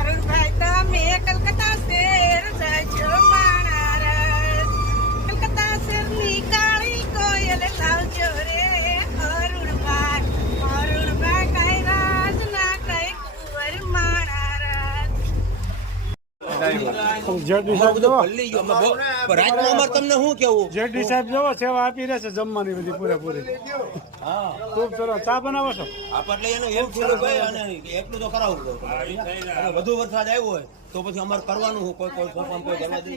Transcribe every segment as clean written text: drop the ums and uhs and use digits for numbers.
અરુણભાઈ તમે કલકત્તા શેર જજો મારા કલકત્તા શેરની કાળી કોયલ લાવજો રે અરુણભાઈ કઈ રાજ ના કઈ કુંવર મારા જેડી સાહેબ જોવો તમને શું કેવું જેડી સાહેબ જોવો સેવા આપી રહેશે જમવાની બધી પૂરેપૂરી. હા ખૂબ સરસ. ચા બનાવો છો? એટલે એનું એમ થયું ભાઈ અને એટલું તો કરાવવું વધુ વરસાદ આવ્યો હોય તો પછી અમારે કરવાનું હું કોઈ સોપામાં કોઈ કરવા દે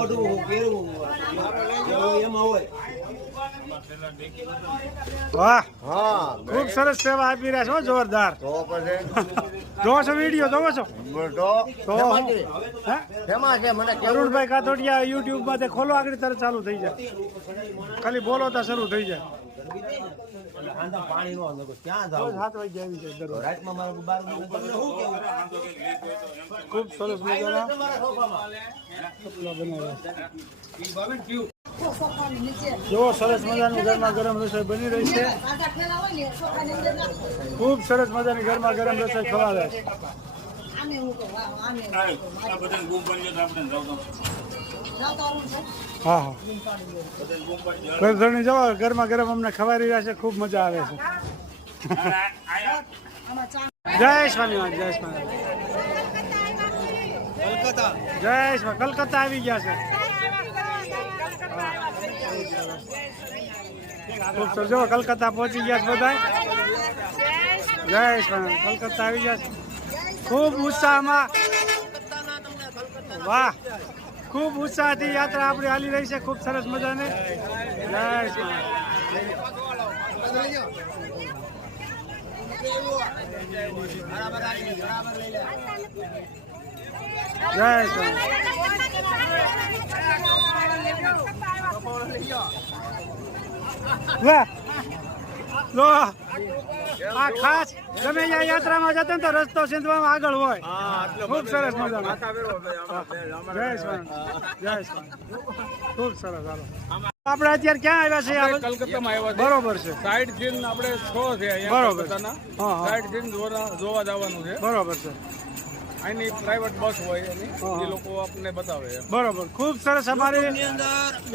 ઓઢવું હું પહેરવું એમાં હોય. વાહ ખૂબ સરસ સેવા આપી રહ્યા છો. જોરદાર. જોવો છો વિડીયો જોવો છો તો અરુણભાઈ કાતોડિયા યુટ્યુબ માં ખોલો આગળ તરત ચાલુ થઈ જાય. ખાલી બોલો તો શરૂ થઈ જાય. પાણી નો ક્યાં જાવ 7 વાગે આવી જાય દરરોજ. રાતમાં મારા બાર શું કેવું ખૂબ સરસ મજાના કપડા બનાવ્યા. જો સરસ મજાનું ગરમા ગરમ રસોઈ બની રહી છે. ખૂબ સરસ મજાની ગરમા ગરમ રસોઈ ખવાડે છે. હા હા ઘરધણી જવા ગરમા ગરમ અમને ખવાડી રહ્યા છે. ખૂબ મજા આવે છે. જય સ્વામિનારાયણ. જય સ્વામિનારાયણ. જય સ્વામી. કલકત્તા આવી ગયા છે. ખૂબ સરસ. જો કલકત્તા પહોંચી ગયા છે બધા. જય સ્વામિનારાયણ. કલકત્તા આવી ગયા છે. ખૂબ ઉત્સાહમાં. વાહ ખૂબ ઉત્સાહથી યાત્રા આપણી હાલી રહી છે. ખૂબ સરસ મજાને. જય વાહ લો આ ખાસ ગમે ત્યાં યાત્રામાં જતા ને તો રસ્તો સિંધવામાં આગળ હોય. ખૂબ સરસ મજાનો. જય સ્વામી. જય સ્વામી. ખૂબ સરસ. હાલો આપણે અત્યારે ક્યાં આવ્યા છે? કલકત્તામાં આવ્યા બરોબર છે. સાઈડ સીન આપણે 6 છે બરોબર. સાઈડ સીન જોવા જવાનું છે. બરોબર છે. અહીંની પ્રાઇવેટ બસ હોય એની એ લોકો આપણને બતાવે. બરોબર. ખૂબ સરસ. અમારી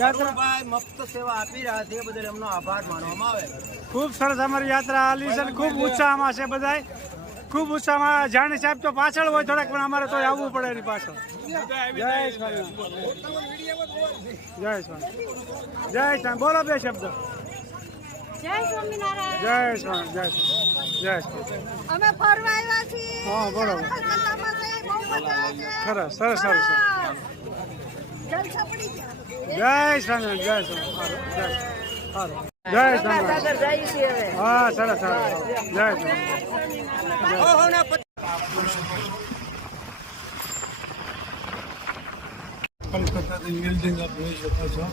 યાત્રા મફત સેવા આપી રહ્યા છે એ બદલ એમનો આભાર માનવામાં આવે. ખૂબ સરસ અમારી યાત્રા હાલી છે. ખૂબ ઉત્સાહમાં છે બધાય. ખૂબ ઉત્સાહમાં. જાણી સાહેબ તો પાછળ હોય થોડાક પણ અમારે તો આવવું પડે એની પાછળ. જય સ્વામિનારાયણ. જય સ્વામી. જય સ્વામી. બોલો બે શબ્દ. જય સ્વામિનારાયણ. જય સ્વામી. જય સ્વામી. જય સ્વામી. અમે ફરવા આવ્યા છીએ. હા બરોબર. કલકત્તામાં જઈ બહુ મજા આવે છે. ખરા સરસ સરસ. જલસા પડી ગયા. જય સ્વામિનારાયણ. જય સ્વામી. સારું. જય સ્વામિનારાયણ. હા સરસ સરસ. જય સ્વામી. કલકત્તાની બિલ્ડિંગ આપ જોઈ શકો છો.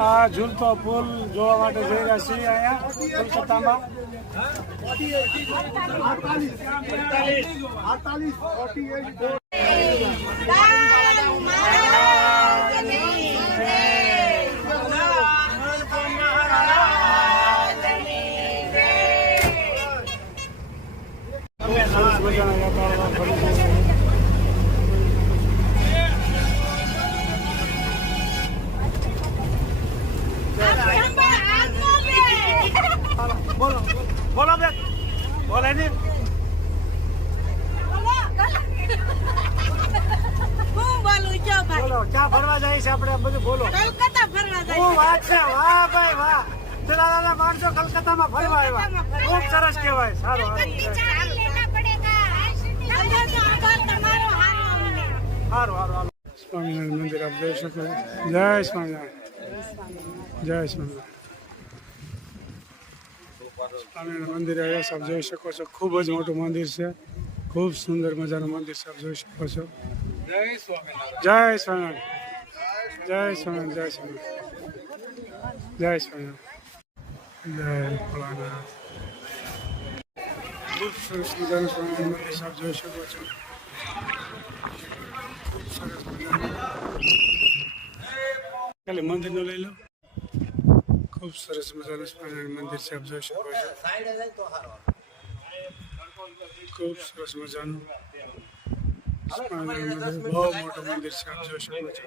આ ઝૂલતો પુલ જોવા માટે જઈ રહ્યા છીએ અહીંયા કલકત્તામાં. સરસ મજાના યાત્રાળુઓ ફરી રહ્યા છે. બોલો બોલો બે બોલે ને હું બોલું છો ભાઈ? બોલો ક્યાં ફરવા જાય છે આપણે? બધું બોલો. કલકત્તા ફરવા જાય. શું વાત છે. વાહ ભાઈ વાહ. પેલા માણસો કલકત્તામાં ફરવા આવ્યા. ખૂબ સરસ કહેવાય. સારું સારું સારું. સ્વામિનારાયણ મંદિર આપ જોઈ શકો. જય સ્વામિનારાયણ. જય સ્વામિનારાયણ. સ્વામિનારાયણ મંદિરે આવ્યા આપ જોઈ શકો છો. ખૂબ જ મોટું મંદિર છે. ખૂબ સુંદર મજાનું મંદિર છે. આપ જોઈ શકો છો. જય સ્વામિનારાયણ. જય સ્વામિનારાયણ. જય સ્વામિનારાયણ. જય સ્વામિનારાયણ. જય સ્વામિનારાયણ. જય ભોળાનાથ. ખૂબ સરસ મજાનું સ્વામિનારાયણ મંદિર આપ જોઈ શકો છો. ખૂબ સરસ મજાનું. ખાલી મંદિરનું લઈ લો. ખૂબ સરસ મજાનું સ્વામિનારાયણ મંદિર છે, આપ જોઈ શકો છો. ખૂબ સરસ મજાનું સ્વામિનારાયણ મંદિર, બહુ મોટું મંદિર છે, આપ જોઈ શકો છો.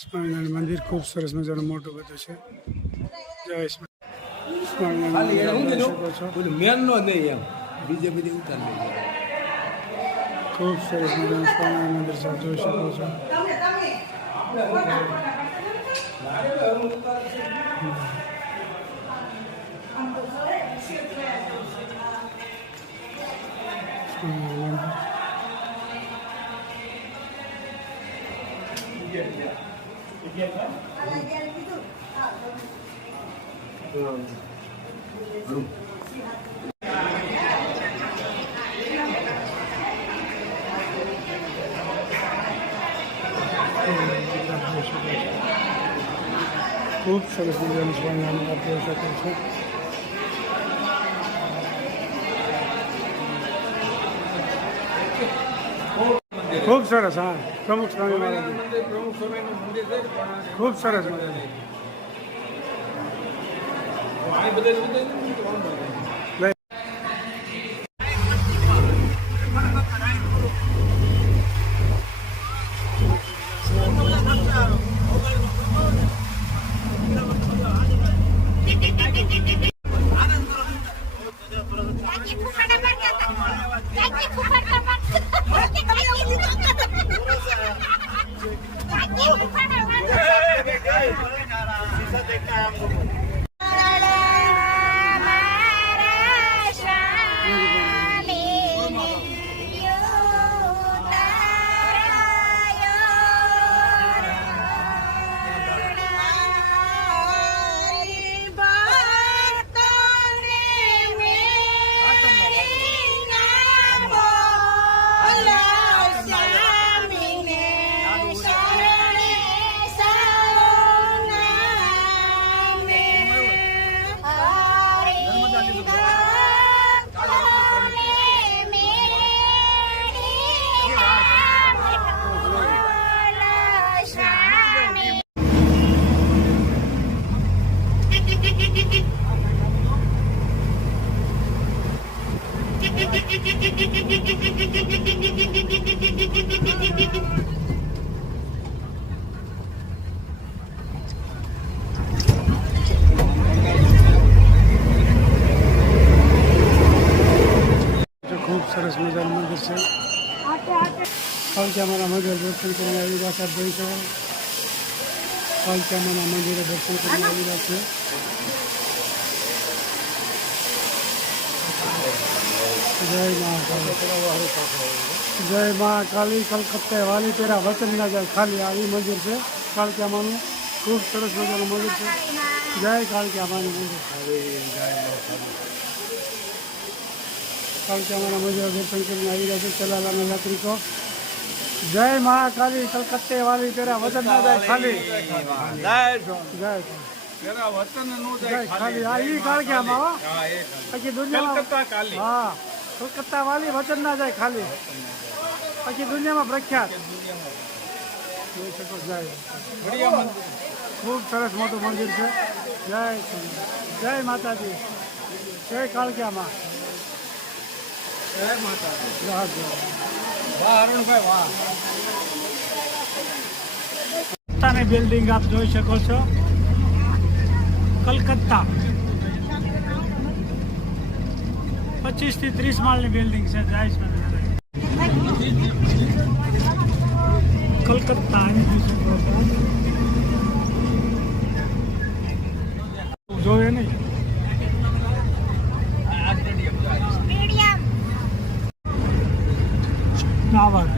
સ્વામિનારાયણ મંદિર ખૂબ સરસ મજાનું મોટું બધું છે. જય સ્વામિનારાયણ મંદિર આપ જોઈ શકો છો. મેન નો નહીં એમ બીજે બધી ઉતાર લઈ ખૂબ સરસ મજાનું સ્વામિનારાયણ મંદિર છે, આપ જોઈ શકો છો. ખૂબ સરસ મજાનું સ્વામિનારાયણ આપ જોઈ શકો છો. ખૂબ સરસ. હા, પ્રમુખ સ્વામી મહારાજ પ્રમુખ સ્વામીનું મંદિર છે ખૂબ સરસ મજાનું. આ બધા ખૂબ સરસ મજાનું મંદિર છે. કાલચામાના મંદિર દર્શન કરીને આવી રહ્યા છે, આપ જોઈ શકો. કાલચામાના મંદિરે દર્શન કરીને આવી રહ્યા છે. જય મહાકાલી કલકત્તે વાલી તેરા વચન ના જાય ખાલી. આવી મંદિર છે કાલચામાનું. ખૂબ સરસ મજાનું મંદિર છે. જય કાલચામાનું મંદિર. કાલચામાના મંદિર દર્શન કરીને આવી રહ્યા છે ચલાલાના યાત્રિકો. જય મહાકાલી કલકત્તે વાલી તેરા વચન ના જાય ખાલી. જય વતનનું જય ખાલી. આ ઈ કાળક્યામાં પછી દુનિયામાં. હા, કલકત્તા વાલી વચન ના જાય ખાલી. પછી દુનિયામાં પ્રખ્યાત. જોઈ શકો. જય. ખૂબ સરસ મોટું મંદિર છે. જય જય માતાજી. જય કાળક્યામાં. જય માતાજી. વાહ અરુણભાઈ વાહ. કલકત્તાની બિલ્ડિંગ આપ જોઈ શકો છો. કલકત્તા 25 થી 30 માળની બિલ્ડિંગ છે. કલકત્તા જોવે નહીં. ટાવર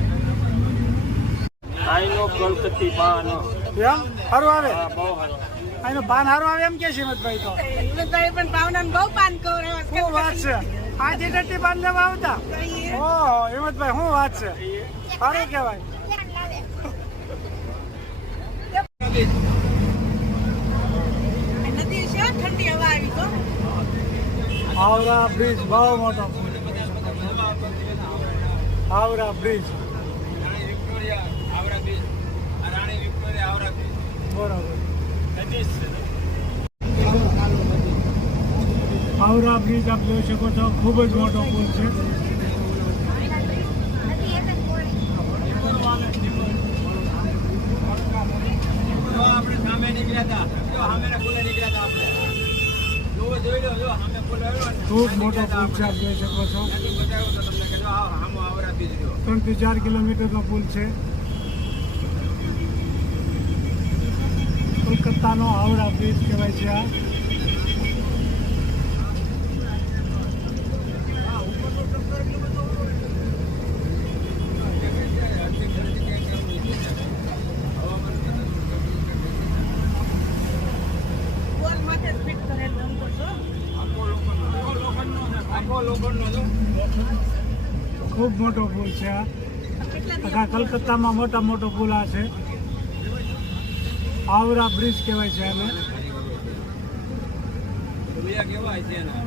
આઈનો કલકત્તી બાનો એમ સારું આવે. બહુ સારો. આનો પાન સારું આવે એમ કે છે હિંમતભાઈ. તો હિંમતભાઈ પણ ભાવનાને બહુ પાન ખવડાવે છે. શું વાત છે? આજે ટટ્ટી પાન લેવા આવતા. ઓહો હિંમતભાઈ, શું વાત છે? સારું કહેવાય. નદી છે, ઠંડી હવા આવી તો. હાવડા બ્રિજ બહુ મોટો. હાવડા બ્રિજ. આવરા બીજ આ રાણી વિક્ટોરિયા આવરા બીજ બરાબર. નદી જ છે. હાવરા બ્રિજ આપ જોઈ શકો છો, ખૂબ જ મોટો પુલ છે. જો આપણે સામે નીકળ્યા હતા, જો સામેના પુલે નીકળ્યા હતા આપણે. જોઈ લો, જો સામે પુલ આવ્યો ને. ખૂબ મોટો પુલ છે, આપ જોઈ શકો છો. મેં તો બતાવ્યો તો તમને કે જો સામો આવરા બીજ રહ્યો. 3 થી 4 કિલોમીટરનો પુલ છે. કોલકાતાનો હાવડા બ્રિજ કહેવાય છે આ. બોલ માથે ફિટ કરેલ રમતો છો. આખો લોખંડનો જો. ખૂબ મોટો પુલ છે આ. આખા કલકત્તામાં મોટો પુલ આ છે. હાવડા બ્રિજ કહેવાય છે આને. કેવાય છે એના